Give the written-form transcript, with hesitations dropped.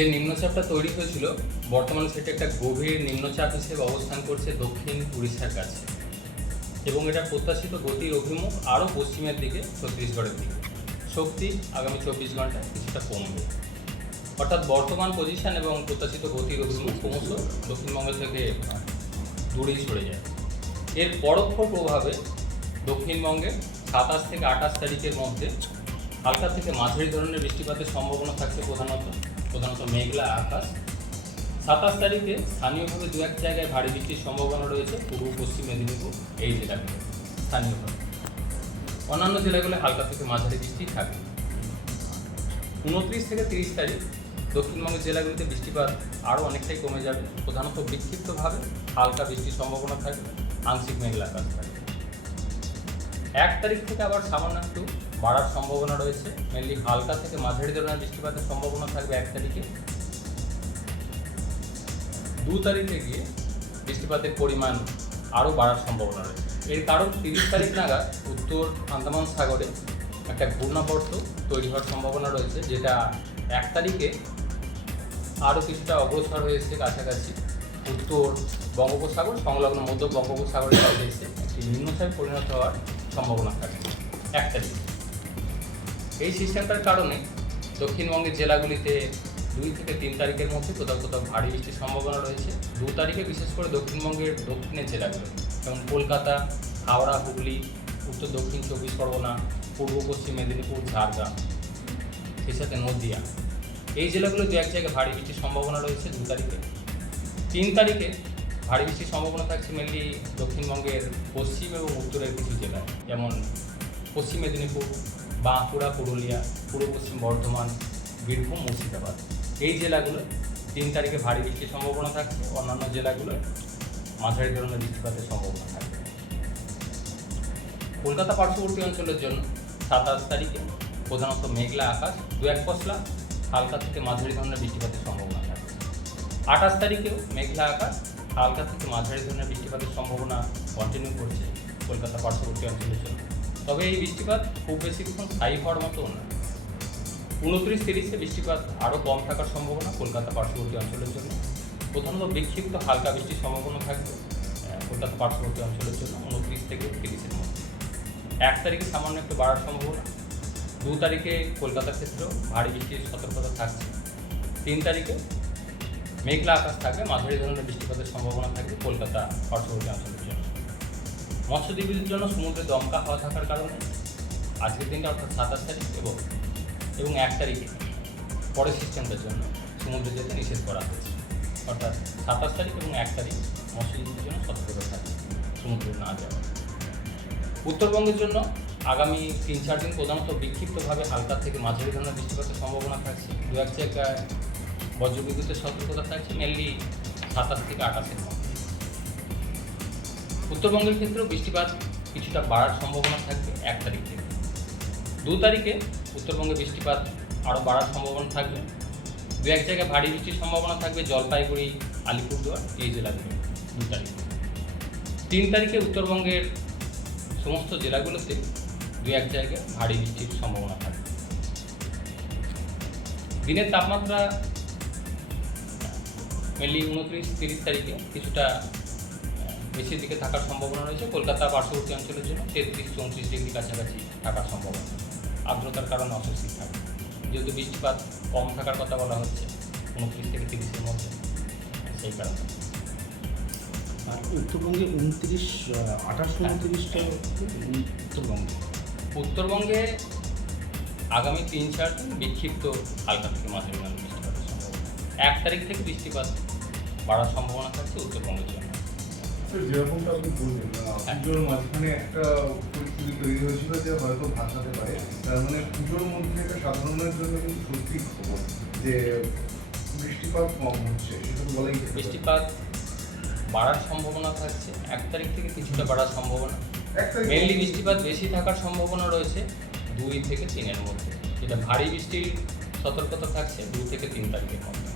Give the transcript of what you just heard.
যে নিম্নচাপটা তৈরি হয়েছিল বর্তমানে সেটা একটা গভীর নিম্নচাপ হিসেবে অবস্থান করছে দক্ষিণ উড়িষ্যার কাছে এবং এটা প্রত্যাশিত গতির অভিমুখ আরও পশ্চিমের দিকে ছত্তিশগড়ের দিকে। শক্তি আগামী 24 ঘন্টায় কিছুটা কমবে, অর্থাৎ বর্তমান পজিশন এবং প্রত্যাশিত গতির অভিমুখ ক্রমশ দক্ষিণবঙ্গ থেকে দূরেই সরে যায়। এর পরোক্ষ প্রভাবে দক্ষিণবঙ্গে 27 থেকে 28 তারিখের মধ্যে হালকা থেকে মাঝারি ধরনের বৃষ্টিপাতের সম্ভাবনা থাকছে প্রধানত মেঘলা আকাশ। 27 তারিখে স্থানীয়ভাবে দু এক জায়গায় ভারী বৃষ্টির সম্ভাবনা রয়েছে পূর্ব পশ্চিম মেদিনীপুর এই জেলাগুলো স্থানীয়ভাবে। অন্যান্য জেলাগুলো হালকা থেকে মাঝারি বৃষ্টি থাকবে। 29 থেকে 30 তারিখ দক্ষিণবঙ্গের জেলাগুলিতে বৃষ্টিপাত আরও অনেকটাই কমে যাবে, প্রধানত বিক্ষিপ্তভাবে হালকা বৃষ্টির সম্ভাবনা থাকবে, আংশিক মেঘলা আকাশ থাকবে। 1 তারিখ থেকে আবার সামান্য একটু বাড়ার সম্ভাবনা রয়েছে, মেনলি হালকা থেকে মাঝারি ধরনের বৃষ্টিপাতের সম্ভাবনা থাকবে 1 তারিখে। 2 তারিখে গিয়ে বৃষ্টিপাতের পরিমাণ আরও বাড়ার সম্ভাবনা রয়েছে। এর কারণ 30 তারিখ নাগাদ উত্তর আন্দামান সাগরে একটা ঘূর্ণাবর্ত তৈরি হওয়ার সম্ভাবনা রয়েছে, যেটা 1 তারিখে আরও কিছুটা অগ্রসর হয়েছে কাছাকাছি উত্তর বঙ্গোপসাগর সংলগ্ন মধ্য বঙ্গোপসাগরের কাছে এসে একটি নিম্নচাপে পরিণত হওয়ার সম্ভাবনা থাকে 1 তারিখে। এই সিস্টেমটার কারণে দক্ষিণবঙ্গের জেলাগুলিতে 2 থেকে 3 তারিখের মধ্যে কোথাও কোথাও ভারী বৃষ্টির সম্ভাবনা রয়েছে। 2 তারিখে বিশেষ করে দক্ষিণবঙ্গের দক্ষিণের জেলাগুলো যেমন কলকাতা, হাওড়া, হুগলি, উত্তর দক্ষিণ 24 পরগনা, পূর্ব পশ্চিম মেদিনীপুর, ঝাড়গ্রাম, সেই সাথে নদিয়া, এই জেলাগুলো দু এক জায়গায় ভারী বৃষ্টির সম্ভাবনা রয়েছে 2 তারিখে। 3 তারিখে ভারী বৃষ্টির সম্ভাবনা থাকছে মেনলি দক্ষিণবঙ্গের পশ্চিম এবং উত্তরের কিছু জেলায়, যেমন পশ্চিম মেদিনীপুর, বাঁকুড়া, পুরুলিয়া, পূর্ব পশ্চিম বর্ধমান, বীরভূম, মুর্শিদাবাদ, এই জেলাগুলো 3 তারিখে ভারী বৃষ্টির সম্ভাবনা থাকছে। অন্যান্য জেলাগুলো মাঝারি ধরনের বৃষ্টিপাতের সম্ভাবনা থাকবে। কলকাতা পার্শ্ববর্তী অঞ্চলের জন্য 27 তারিখে প্রধানত মেঘলা আকাশ, 2-1 পশলা হালকা থেকে মাঝারি ধরনের বৃষ্টিপাতের সম্ভাবনা থাকবে। 28 তারিখেও মেঘলা আকাশ, হালকা থেকে মাঝারি ধরনের বৃষ্টিপাতের সম্ভাবনা কন্টিনিউ করছে কলকাতা পার্শ্ববর্তী অঞ্চলের জন্য। তবে এই বৃষ্টিপাত খুব বেশিক্ষণ স্থায়ী হওয়ার মতো না। 29-30-এ বৃষ্টিপাত আরও কম থাকার সম্ভাবনা কলকাতা পার্শ্ববর্তী অঞ্চলের জন্য। প্রধানত বিক্ষিপ্ত হালকা বৃষ্টির সম্ভাবনা থাকবে কলকাতা পার্শ্ববর্তী অঞ্চলের জন্য 29 থেকে 30-এর মধ্যে। 1 তারিখে সামান্য একটু বাড়ার সম্ভাবনা। 2 তারিখে কলকাতার ক্ষেত্রেও ভারী বৃষ্টির সতর্কতা থাকছে। 3 তারিখে মেঘলা আকাশ থাকবে, মাঝারি ধরনের বৃষ্টিপাতের সম্ভাবনা থাকবে কলকাতা পার্শ্ববর্তী অঞ্চলের জন্য। মৎস্যজীবীদের জন্য সমুদ্রে দমকা হাওয়া থাকার কারণে আজকের দিনটা অর্থাৎ 27 তারিখ এবং 1 তারিখে পরের সিস্টেমটার জন্য সমুদ্রে যেতে নিষেধ করা হয়েছে, অর্থাৎ 27 তারিখ এবং 1 তারিখ মৎস্যজীবীদের জন্য সতর্কতা থাকবে সমুদ্রে না যাওয়া। উত্তরবঙ্গের জন্য আগামী 3-4 দিন প্রধানত বিক্ষিপ্তভাবে হালকা থেকে মাঝারি ধরনের বৃষ্টিপাতের সম্ভাবনা থাকছে। 2-1 জায়গায় বজ্রবিদ্যুতের সতর্কতা থাকছে মেনলি 27 থেকে 28-এর মধ্যে। উত্তরবঙ্গের ক্ষেত্রেও বৃষ্টিপাত কিছুটা বাড়ার সম্ভাবনা থাকবে 1 তারিখ থেকে। 2 তারিখে উত্তরবঙ্গে বৃষ্টিপাত আরও বাড়ার সম্ভাবনা থাকবে। 2-1 জায়গায় ভারী বৃষ্টির সম্ভাবনা থাকবে জলপাইগুড়ি, আলিপুরদুয়ার, এই জেলাগুলো 2 তারিখে। 3 তারিখে উত্তরবঙ্গের সমস্ত জেলাগুলোতে 2-1 জায়গায় ভারী বৃষ্টির সম্ভাবনা থাকবে। দিনের তাপমাত্রা মেনলি 29-30 তারিখে কিছুটা বেশির দিকে থাকার সম্ভাবনা রয়েছে কলকাতা পার্শ্ববর্তী অঞ্চলের জন্য 33-34 ডিগ্রি কাছাকাছি থাকার সম্ভাবনা। আর্দ্রতার কারণে অস্বস্তি থাকবে, যেহেতু বৃষ্টিপাত কম থাকার কথা বলা হচ্ছে 29 থেকে 30-এর মধ্যে, সেই কারণে। আর উত্তরবঙ্গে 28-29টা উত্তরবঙ্গে আগামী 3-4 দিন বিক্ষিপ্ত হালকা থেকে মাঝারি ধরনের বৃষ্টিপাতের সম্ভাবনা। 1 তারিখ থেকে বৃষ্টিপাত বাড়ার সম্ভাবনা থাকছে উত্তরবঙ্গের জন্য। যেরকমটা আপনি বললেন পুজোর মাঝখানে একটা পরিস্থিতি তৈরি হয়েছিল যে হয়তো ভাসাতে পারে, তার মানে পুজোর মধ্যে একটা সাধারণের জন্য কিন্তু সত্যি খবর যে বৃষ্টিপাত কম হচ্ছে, সেটা তো বলাই যেতে পারে। বৃষ্টিপাত বাড়ার সম্ভাবনা থাকছে 1 তারিখ থেকে কিছুটা বাড়ার সম্ভাবনা। এক তারিখ মেনলি বৃষ্টিপাত বেশি থাকার সম্ভাবনা রয়েছে 2 থেকে 3-এর মধ্যে, যেটা ভারী বৃষ্টির সতর্কতা থাকছে 2 থেকে 3 তারিখের মধ্যে।